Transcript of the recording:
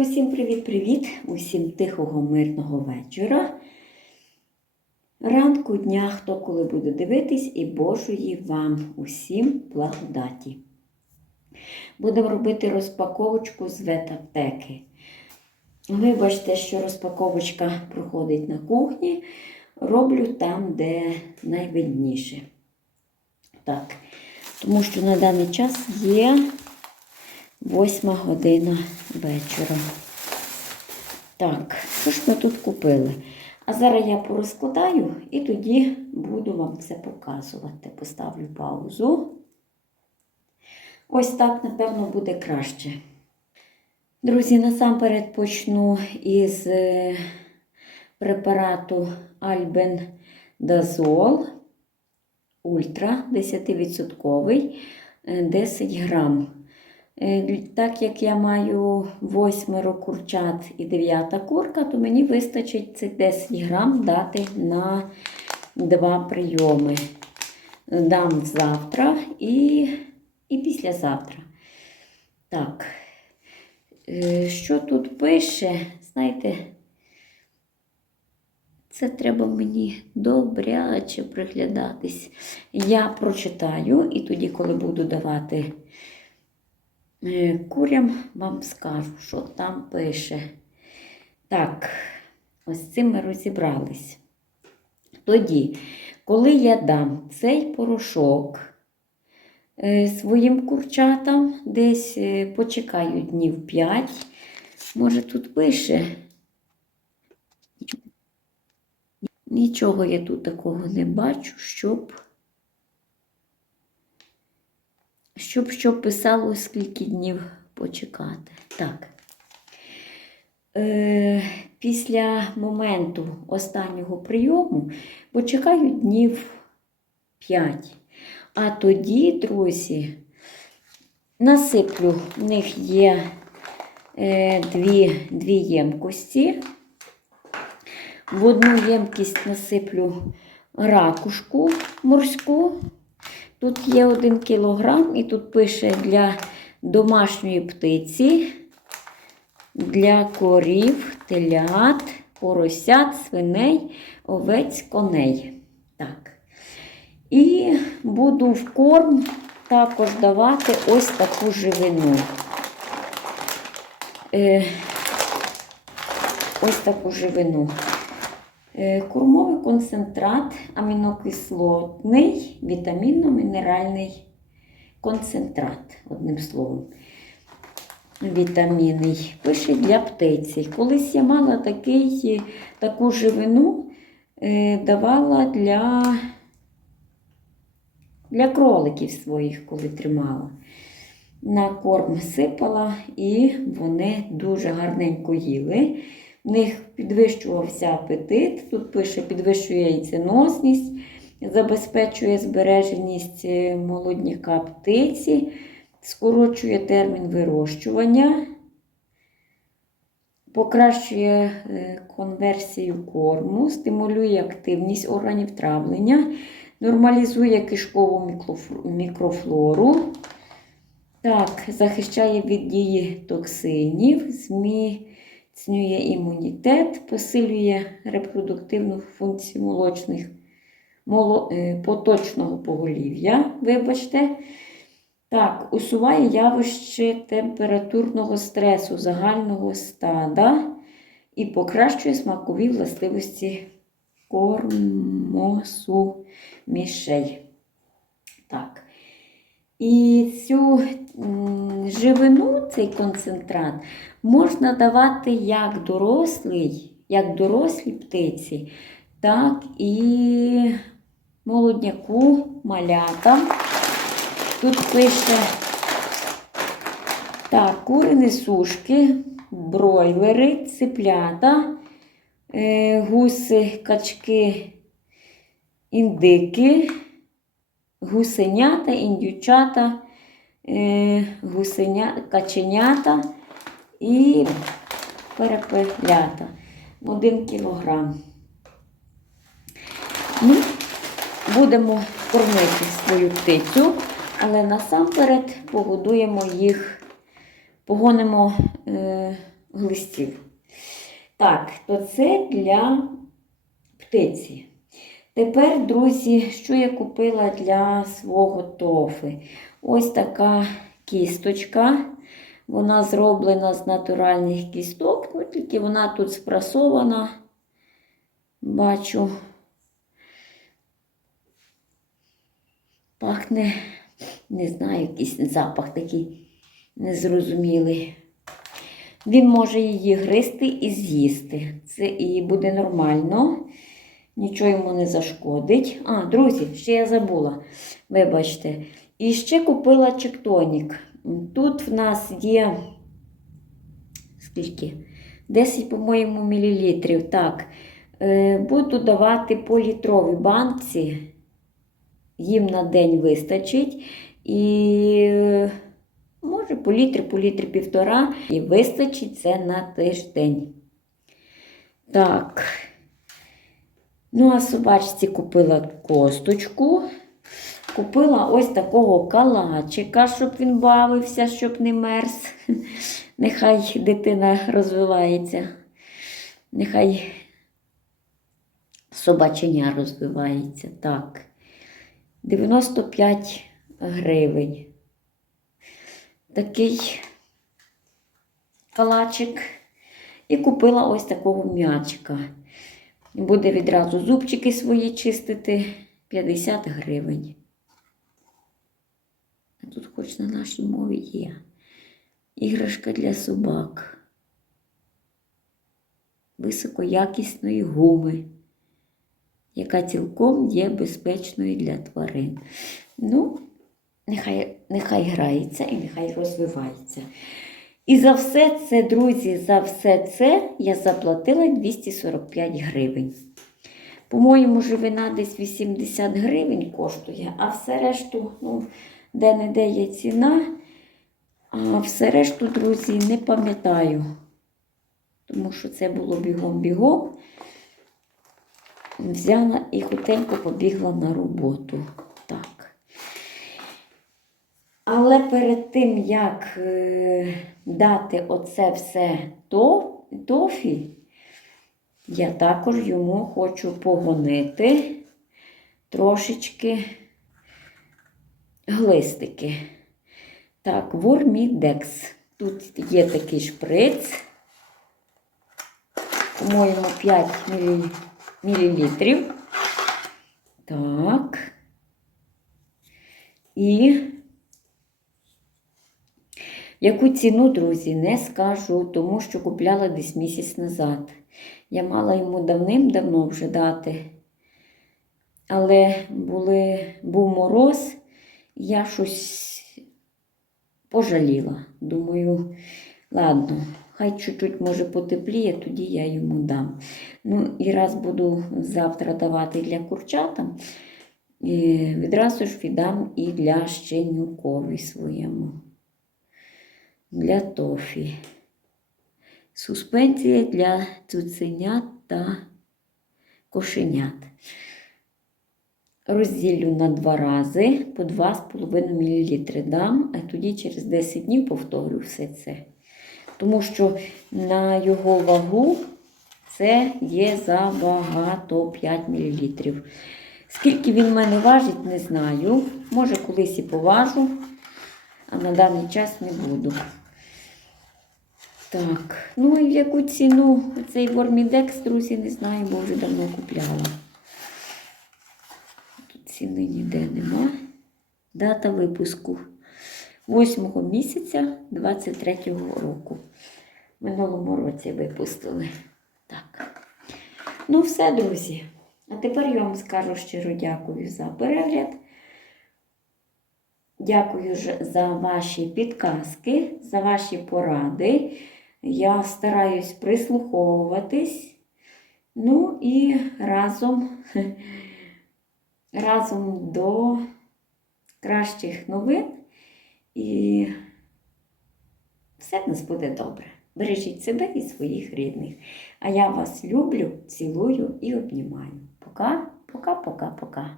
Усім привіт-привіт! Усім тихого, мирного вечора. Ранку дня, хто коли буде дивитись, і Божої вам усім благодаті. Будемо робити розпаковочку з ветаптеки. Вибачте, що розпаковочка проходить на кухні. Роблю там, де найвидніше. Так, тому що на даний час є Восьма година вечора. Так, що ж ми тут купили? А зараз я порозкладаю і тоді буду вам це показувати. Поставлю паузу. Ось так, напевно, буде краще. Друзі, насамперед почну із е, препарату Альбендазол Ультра 10%, 10 грам. Е, Так як я маю восьмеро курчат і дев'ята курка, то мені вистачить цих 10 грам дати на два прийоми. Дам завтра і, і післязавтра. Так, е, що тут пише? Знаєте, це треба мені добряче приглядатись. Я прочитаю, і тоді, коли буду давати. Е, Курям вам скажу, що там пише. Так, ось цим ми розібрались. Тоді, коли я дам цей порошок е, своїм курчатам, десь е, почекаю днів 5, може тут пише. Нічого я тут такого не бачу, щоб щоб що писало, скільки днів почекати. Так. Е, Після моменту останнього прийому почекаю днів 5. А тоді, друзі, насиплю, в них є е, дві, дві ємкості. В одну ємкість насиплю ракушку морську. Тут є 1 кілограм, і тут пише для домашньої птиці, для корів, телят, поросят, свиней, овець, коней. Так. І буду в корм також давати ось таку живину. Е, ось таку живину. Е, Кормовий концентрат амінокислотний, вітамінно-мінеральний концентрат, одним словом, вітамінний. Пише для птиці. Колись я мала такий, таку живину, е, давала для, для кроликів своїх, коли тримала. На корм сипала, і вони дуже гарненько їли. В них підвищувався апетит. Тут пише, підвищує яйценосність, забезпечує збереженість молодняка птиці, скорочує термін вирощування, покращує конверсію корму, стимулює активність органів травлення, нормалізує кишкову мікрофлору. Так, захищає від дії токсинів, змі зміцнює імунітет, посилює репродуктивну функцію молочних, моло, е, поточного поголів'я, вибачте. Так, усуває явище температурного стресу загального стада і покращує смакові властивості кормосу мішей. Так. І цю живину, цей концентрат, можна давати як дорослий, як дорослій птиці, так і молодняку, малятам. Тут пише так, кури сушки, бройлери, циплята, е, гуси, качки, індики гусенята, індючата, е, гусеня, каченята і перепелята. Один кілограм. Ну, Будемо кормити свою птицю, але насамперед погодуємо їх, погонимо е, глистів. Так, то це для птиці. Тепер, друзі, що я купила для свого тофи? Ось така кісточка. Вона зроблена з натуральних кісток, ну, тільки вона тут спрасована. Бачу. Пахне, не знаю, якийсь запах такий незрозумілий. Він може її гризти і з'їсти. Це і буде нормально. Нічого йому не зашкодить. А, друзі, ще я забула. Вибачте. І ще купила чектонік. Тут в нас є скільки? 10, по-моєму, мілілітрів. Так. Е, буду давати по літровій банці. Їм на день вистачить. І може по літрі, по літрі півтора. І вистачить це на тиждень. Так. Ну, а собачці купила косточку. Купила ось такого калачика, щоб він бавився, щоб не мерз. Нехай дитина розвивається. Нехай собаченя розвивається. Так. 95 гривень. Такий калачик. І купила ось такого м'ячика. Буде відразу зубчики свої чистити 50 гривень. А тут хоч на нашій мові є. Іграшка для собак. Високоякісної гуми, яка цілком є безпечною для тварин. Ну, нехай, нехай грається і нехай розвивається. І за все це, друзі, за все це я заплатила 245 гривень. По-моєму, живина десь 80 гривень коштує, а все решту, ну, де-не-де є ціна, а все решту, друзі, не пам'ятаю. Тому що це було бігом-бігом. Взяла і хутенько побігла на роботу. Але перед тим, як е, дати оце все то, тофі, я також йому хочу погонити трошечки глистики. Так, Вормідекс. Тут є такий шприц, по-моєму, 5 мл. мілілітрів. Так. І Яку ціну, друзі, не скажу, тому що купляла десь місяць назад. Я мала йому давним-давно вже дати. Але були, був мороз, я щось пожаліла. Думаю, ладно, хай чуть-чуть може потепліє, тоді я йому дам. Ну, і раз буду завтра давати для курчатам, і відразу ж віддам і для щенюкові своєму для тофі. Суспензія для цуценят та кошенят. Розділю на два рази по 2,5 мл дам, а тоді через 10 днів повторю все це. Тому що на його вагу це є забагато 5 мл. Скільки він в мене важить, не знаю. Може, колись і поважу, а на даний час не буду. Так, ну і в яку ціну цей Вормідекс, друзі, не знаю, бо вже давно купляла. Тут ціни ніде нема. Дата випуску 8 місяця 23-го року. Минулому році випустили. Так. Ну, все, друзі. А тепер я вам скажу щиро дякую за перегляд. Дякую за ваші підказки, за ваші поради. Я стараюсь прислуховуватись. Ну і разом, разом до кращих новин. І все в нас буде добре. Бережіть себе і своїх рідних. А я вас люблю, цілую і обнімаю. Пока, пока, пока, пока.